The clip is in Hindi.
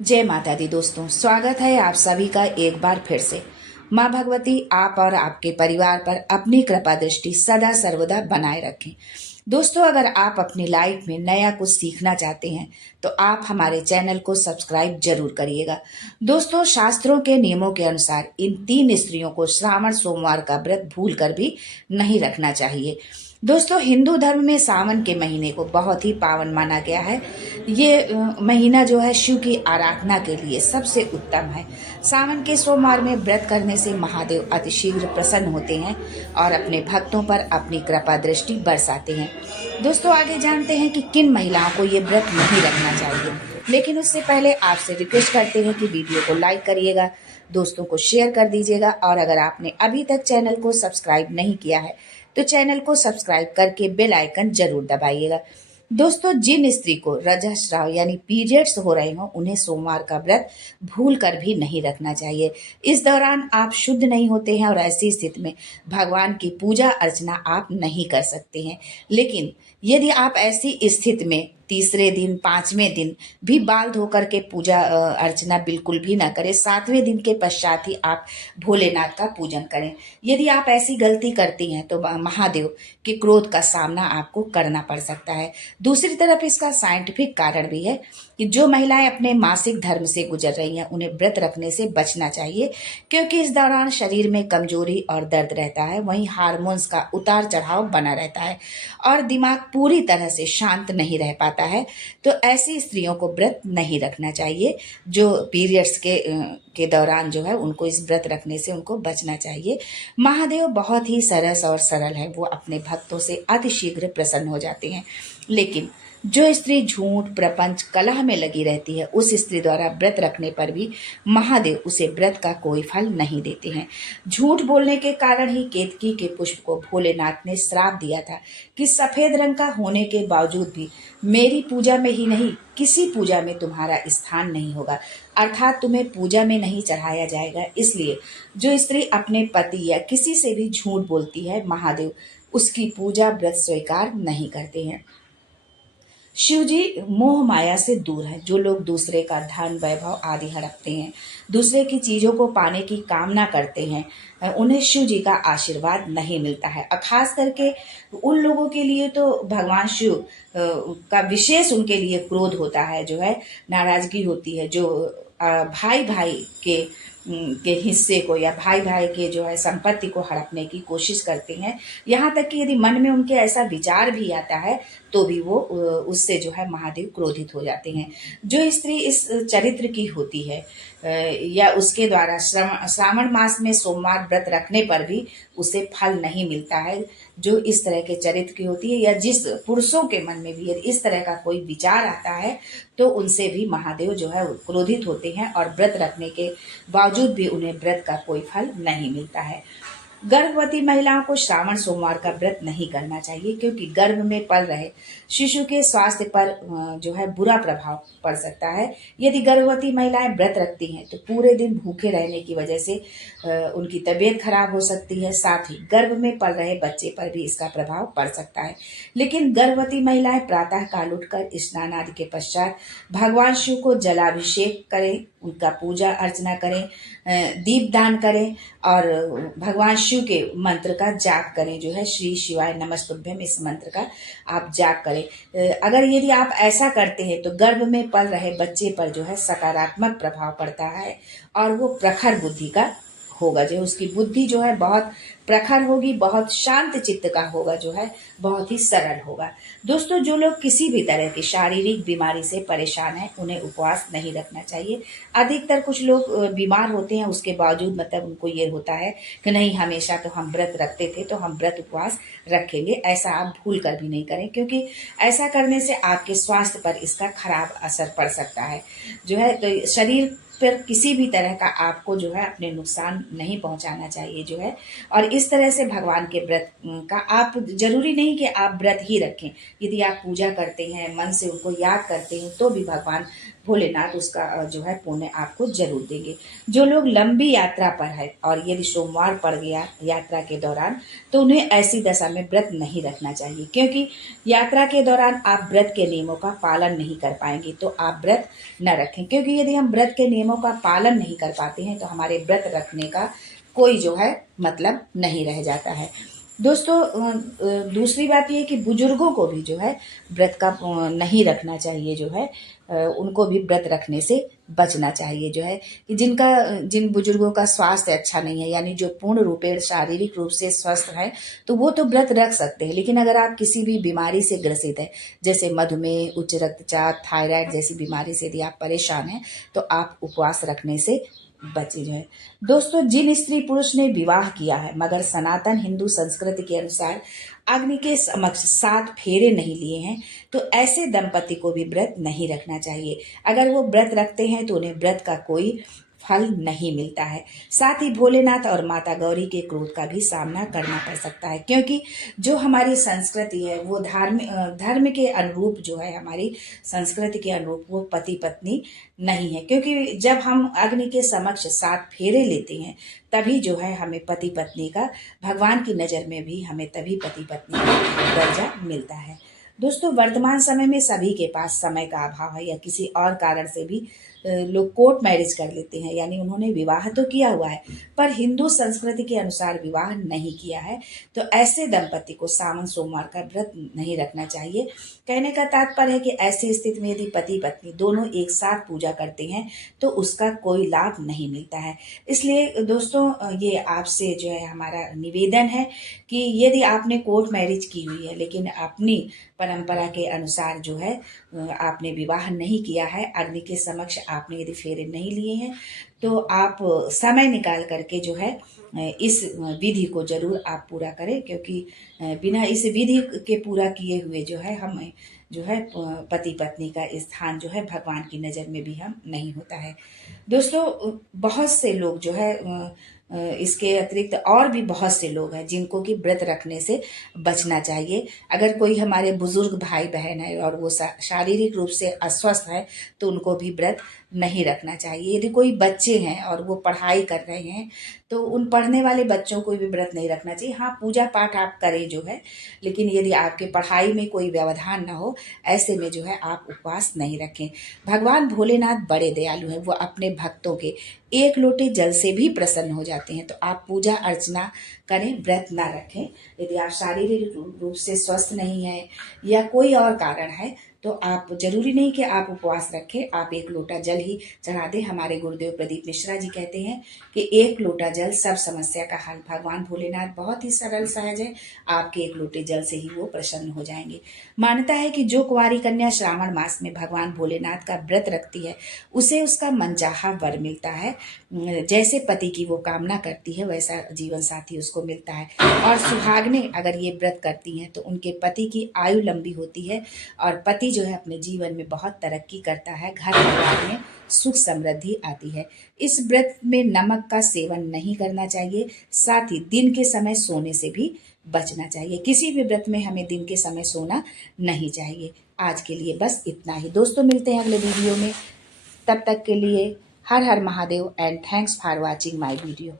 जय माता दी दोस्तों, स्वागत है आप सभी का एक बार फिर से। माँ भगवती आप और आपके परिवार पर अपनी कृपा दृष्टि सदा सर्वदा बनाए रखें। दोस्तों, अगर आप अपनी लाइफ में नया कुछ सीखना चाहते हैं तो आप हमारे चैनल को सब्सक्राइब जरूर करिएगा। दोस्तों, शास्त्रों के नियमों के अनुसार इन 3 स्त्रियों को श्रावण सोमवार का व्रत भूल कर भी नहीं रखना चाहिए। दोस्तों, हिंदू धर्म में सावन के महीने को बहुत ही पावन माना गया है। ये महीना जो है शिव की आराधना के लिए सबसे उत्तम है। सावन के सोमवार में व्रत करने से महादेव अतिशीघ्र प्रसन्न होते हैं और अपने भक्तों पर अपनी कृपा दृष्टि बरसाते हैं। दोस्तों, आगे जानते हैं कि किन महिलाओं को ये व्रत नहीं रखना चाहिए, लेकिन उससे पहले आपसे रिक्वेस्ट करते हैं कि वीडियो को लाइक करिएगा, दोस्तों को शेयर कर दीजिएगा और अगर आपने अभी तक चैनल को सब्सक्राइब नहीं किया है तो चैनल को सब्सक्राइब करके बेल आइकन जरूर दबाइएगा। दोस्तों, जिन स्त्री को रजस्राव यानी पीरियड्स हो रहे हो उन्हें सोमवार का व्रत भूल कर भी नहीं रखना चाहिए। इस दौरान आप शुद्ध नहीं होते हैं और ऐसी स्थिति में भगवान की पूजा अर्चना आप नहीं कर सकते हैं। लेकिन यदि आप ऐसी स्थिति में तीसरे दिन 5वें दिन भी बाल धोकर के पूजा अर्चना बिल्कुल भी ना करें, 7वें दिन के पश्चात ही आप भोलेनाथ का पूजन करें। यदि आप ऐसी गलती करती हैं तो महादेव के क्रोध का सामना आपको करना पड़ सकता है। दूसरी तरफ इसका साइंटिफिक कारण भी है कि जो महिलाएं अपने मासिक धर्म से गुजर रही हैं उन्हें व्रत रखने से बचना चाहिए, क्योंकि इस दौरान शरीर में कमजोरी और दर्द रहता है, वहीं हार्मोन्स का उतार चढ़ाव बना रहता है और दिमाग पूरी तरह से शांत नहीं रह पाता है। तो ऐसी स्त्रियों को व्रत नहीं रखना चाहिए। जो पीरियड्स के दौरान जो है उनको इस व्रत रखने से उनको बचना चाहिए। महादेव बहुत ही सरस और सरल है, वो अपने भक्तों से अतिशीघ्र प्रसन्न हो जाते हैं। लेकिन जो स्त्री झूठ प्रपंच कलह में लगी रहती है उस स्त्री द्वारा व्रत रखने पर भी महादेव उसे व्रत का कोई फल नहीं देते हैं। झूठ बोलने के कारण ही केतकी के पुष्प को भोलेनाथ ने श्राप दिया था कि सफेद रंग का होने के बावजूद भी मेरी पूजा में ही नहीं किसी पूजा में तुम्हारा स्थान नहीं होगा, अर्थात तुम्हें पूजा में नहीं चढ़ाया जाएगा। इसलिए जो स्त्री अपने पति या किसी से भी झूठ बोलती है महादेव उसकी पूजा व्रत स्वीकार नहीं करते हैं। शिव जी मोह माया से दूर है। जो लोग दूसरे का धन वैभव आदि हड़पते हैं, दूसरे की चीजों को पाने की कामना करते हैं, उन्हें शिव जी का आशीर्वाद नहीं मिलता है। और खास करके उन लोगों के लिए तो भगवान शिव का विशेष उनके लिए क्रोध होता है, जो है नाराजगी होती है। जो भाई भाई के हिस्से को या भाई भाई के जो है संपत्ति को हड़पने की कोशिश करते हैं। यहाँ तक कि यदि मन में उनके ऐसा विचार भी आता है तो भी वो उससे जो है महादेव क्रोधित हो जाते हैं। जो स्त्री इस चरित्र की होती है या उसके द्वारा श्रावण मास में सोमवार व्रत रखने पर भी उसे फल नहीं मिलता है, जो इस तरह के चरित्र की होती है, या जिस पुरुषों के मन में भी इस तरह का कोई विचार आता है तो उनसे भी महादेव जो है क्रोधित होते हैं और व्रत रखने के बावजूद भी उन्हें व्रत का कोई फल नहीं मिलता है। गर्भवती महिलाओं को श्रावण सोमवार का व्रत नहीं करना चाहिए, क्योंकि गर्भ में पल रहे शिशु के स्वास्थ्य पर जो है बुरा प्रभाव पड़ सकता है। यदि गर्भवती महिलाएं व्रत रखती हैं तो पूरे दिन भूखे रहने की वजह से उनकी तबीयत खराब हो सकती है, साथ ही गर्भ में पल रहे बच्चे पर भी इसका प्रभाव पड़ सकता है। लेकिन गर्भवती महिलाएं प्रातः काल उठकर स्नान आदि के पश्चात भगवान शिव को जलाभिषेक करें, उनका पूजा अर्चना करें, दीप दान करें और भगवान शिव के मंत्र का जाप करें, जो है श्री शिवाय नमस्तुभ्यम, इस मंत्र का आप जाप करें। अगर यदि आप ऐसा करते हैं तो गर्भ में पल रहे बच्चे पर जो है सकारात्मक प्रभाव पड़ता है और वो प्रखर बुद्धि का होगा, जो उसकी बुद्धि जो है बहुत प्रखर होगी, बहुत शांत चित्त का होगा, जो है बहुत ही सरल होगा। दोस्तों, जो लोग किसी भी तरह की शारीरिक बीमारी से परेशान हैं उन्हें उपवास नहीं रखना चाहिए। अधिकतर कुछ लोग बीमार होते हैं, उसके बावजूद मतलब उनको ये होता है कि नहीं हमेशा तो हम व्रत रखते थे तो हम व्रत उपवास रखेंगे। ऐसा आप भूल कर भी नहीं करें, क्योंकि ऐसा करने से आपके स्वास्थ्य पर इसका खराब असर पड़ सकता है। जो है तो शरीर पर किसी भी तरह का आपको जो है अपने नुकसान नहीं पहुंचाना चाहिए, जो है। और इस तरह से भगवान के व्रत का आप जरूरी नहीं कि आप व्रत ही रखें। यदि आप पूजा करते हैं, मन से उनको याद करते हैं तो भी भगवान भोलेनाथ उसका जो है पुण्य आपको जरूर देंगे। जो लोग लंबी यात्रा पर है और यदि सोमवार पड़ गया यात्रा के दौरान, तो उन्हें ऐसी दशा में व्रत नहीं रखना चाहिए, क्योंकि यात्रा के दौरान आप व्रत के नियमों का पालन नहीं कर पाएंगे। तो आप व्रत न रखें, क्योंकि यदि हम व्रत के नियमों का पालन नहीं कर पाते हैं तो हमारे व्रत रखने का कोई जो है मतलब नहीं रह जाता है। दोस्तों दूसरी बात ये कि बुजुर्गों को भी जो है व्रत का नहीं रखना चाहिए, जो है उनको भी व्रत रखने से बचना चाहिए। जो है कि जिन बुजुर्गों का स्वास्थ्य अच्छा नहीं है, यानी जो पूर्ण रूपेण शारीरिक रूप से स्वस्थ है, तो वो तो व्रत रख सकते हैं। लेकिन अगर आप किसी भी बीमारी से ग्रसित है, जैसे मधुमेह, उच्च रक्तचाप, थायराइड जैसी बीमारी से यदि आप परेशान हैं, तो आप उपवास रखने से बचे जो है। दोस्तों जिन स्त्री पुरुष ने विवाह किया है मगर सनातन हिंदू संस्कृति के अनुसार अग्नि के समक्ष 7 फेरे नहीं लिए हैं, तो ऐसे दंपति को भी व्रत नहीं रखना चाहिए। अगर वो व्रत रखते हैं तो उन्हें व्रत का कोई फल नहीं मिलता है। साथ ही भोलेनाथ और माता गौरी के क्रोध का भी सामना करना पड़ सकता है, क्योंकि जो हमारी संस्कृति है वो धर्म के अनुरूप जो है, हमारी संस्कृति के अनुरूप वो पति पत्नी नहीं है। क्योंकि जब हम अग्नि के समक्ष 7 फेरे लेते हैं तभी जो है हमें पति पत्नी का, भगवान की नज़र में भी हमें तभी पति पत्नी का दर्जा मिलता है। दोस्तों वर्तमान समय में सभी के पास समय का अभाव है या किसी और कारण से भी लोग कोर्ट मैरिज कर लेते हैं, यानी उन्होंने विवाह तो किया हुआ है पर हिंदू संस्कृति के अनुसार विवाह नहीं किया है, तो ऐसे दंपति को सावन सोमवार का व्रत नहीं रखना चाहिए। कहने का तात्पर्य है कि ऐसी स्थिति में यदि पति पत्नी दोनों एक साथ पूजा करते हैं तो उसका कोई लाभ नहीं मिलता है। इसलिए दोस्तों ये आपसे जो है हमारा निवेदन है कि यदि आपने कोर्ट मैरिज की हुई है लेकिन अपनी परंपरा के अनुसार जो है आपने विवाह नहीं किया है, अग्नि के समक्ष आपने यदि फेरे नहीं लिए हैं, तो आप समय निकाल करके जो है इस विधि को जरूर आप पूरा करें, क्योंकि बिना इस विधि के पूरा किए हुए जो है हमें जो है पति पत्नी का स्थान जो है भगवान की नज़र में भी हम नहीं होता है। दोस्तों बहुत से लोग जो है इसके अतिरिक्त और भी बहुत से लोग हैं जिनको कि व्रत रखने से बचना चाहिए। अगर कोई हमारे बुजुर्ग भाई बहन है और वो शारीरिक रूप से अस्वस्थ है तो उनको भी व्रत नहीं रखना चाहिए। यदि कोई बच्चे हैं और वो पढ़ाई कर रहे हैं तो उन पढ़ने वाले बच्चों को भी व्रत नहीं रखना चाहिए। हाँ पूजा पाठ आप करें जो है, लेकिन यदि आपके पढ़ाई में कोई व्यवधान ना हो, ऐसे में जो है आप उपवास नहीं रखें। भगवान भोलेनाथ बड़े दयालु हैं, वो अपने भक्तों के एक लोटे जल से भी प्रसन्न हो जाते हैं। तो आप पूजा अर्चना करें, व्रत ना रखें। यदि आप शारीरिक रूप से स्वस्थ नहीं है या कोई और कारण है तो आप जरूरी नहीं कि आप उपवास रखें, आप एक लोटा जल ही चढ़ा दें। हमारे गुरुदेव प्रदीप मिश्रा जी कहते हैं कि एक लोटा जल सब समस्या का हल। भगवान भोलेनाथ बहुत ही सरल सहज है, आपके एक लोटे जल से ही वो प्रसन्न हो जाएंगे। मान्यता है कि जो कुंवारी कन्या श्रावण मास में भगवान भोलेनाथ का व्रत रखती है उसे उसका मनचाहा वर मिलता है। जैसे पति की वो कामना करती है वैसा जीवन साथी उसको मिलता है। और सुहागने अगर ये व्रत करती हैं तो उनके पति की आयु लंबी होती है और पति जो है अपने जीवन में बहुत तरक्की करता है, घर परिवार में सुख समृद्धि आती है। इस व्रत में नमक का सेवन नहीं करना चाहिए, साथ ही दिन के समय सोने से भी बचना चाहिए। किसी भी व्रत में हमें दिन के समय सोना नहीं चाहिए। आज के लिए बस इतना ही दोस्तों, मिलते हैं अगले वीडियो में। तब तक के लिए हर हर Mahadev and thanks for watching my video.